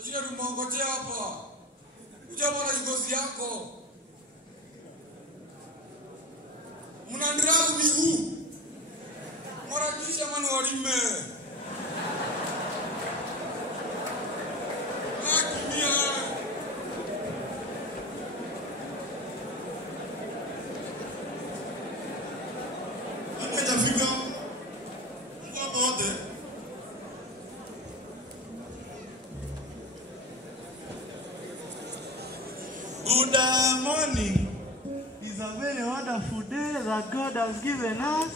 Usije tumongoje hapa. Uja mara igozi yako. Mnandragu miguu. Mara kisha manu walime. Akimia. Akajafika. Mwa wote. Good morning. It's a very wonderful day that God has given us.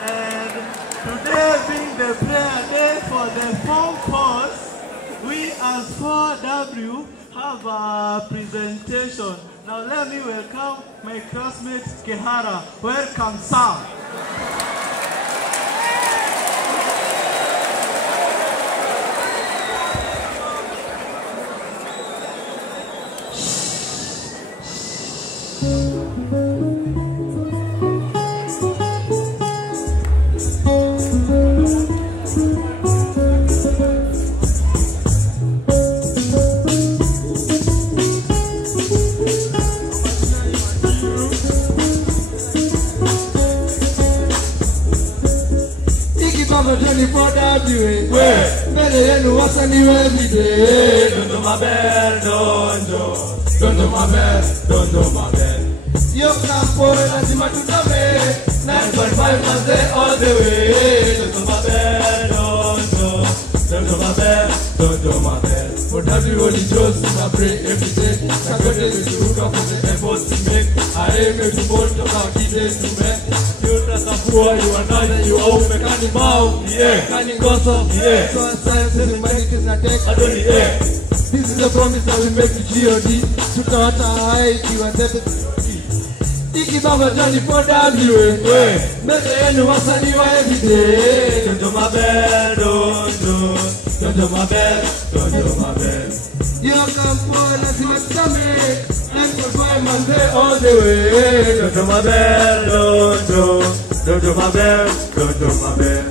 And today being the prayer day for the Form 4s, we as 4W have a presentation. Now let me welcome my classmate Kehara. Welcome, sir. Mbele yenu wasanii everyday. Dondo mabel, dondo mabel, dondo mabel. Yo kampo lazima tutame. 9.5 manze all the way. Dondo mabel, dondo mabel, dondo mabel. For everybody just to pray every day. Saturday to look up for the efforts to make. I aim to bolt about details to make. Poor, you are nice, you are mechanic mouth, yeah, mechanic gossip, yeah. So science and money is not take. I don't need it. This is a promise that we make to GOD. Tutawata high, you are dead. Iki baba Johnny 4W. Mbele yenu wasanii wa everyday. Dondo mabel, dondo mabel, dondo mabel. Yo kampo lazima tutame. 9.5 manze all the way. Dondo mabel, dondo mabel, dondo mabel.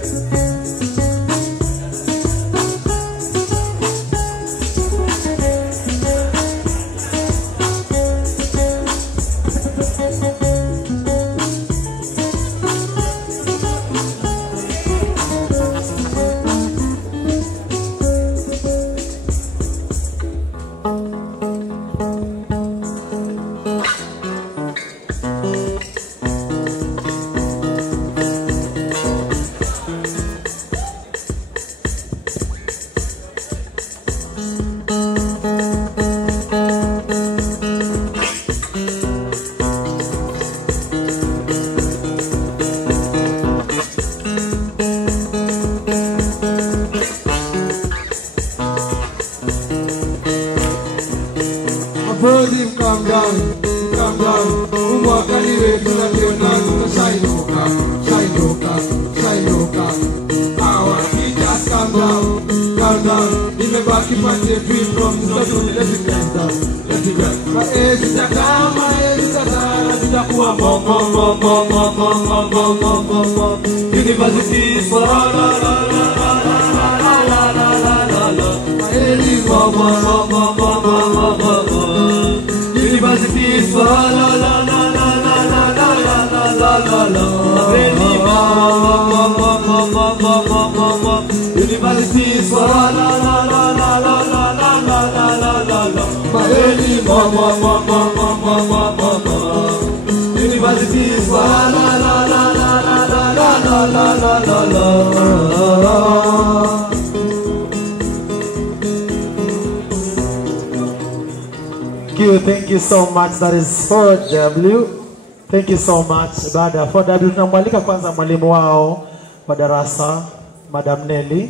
Calm down. Umwakaliwe tunakiona tunashainuka. Our teachers calm down. Nimebaki pate free from the let's get. Maezi takama tutakuwa University for la. University for la. University for University for Thank you so much. That is 4W. Thank you so much. Baada ya 4W tunamwalika kwanza mwalimu wao wa darasa Madam Nelly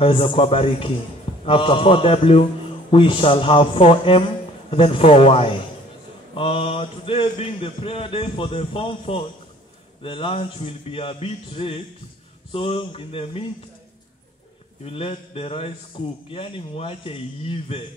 aweze kuwabariki. After 4W we shall have 4M and then 4Y. Today being the prayer day for the Form 4, the lunch will be a bit late. So in the meantime, you let the rice cook. Yani muache iive.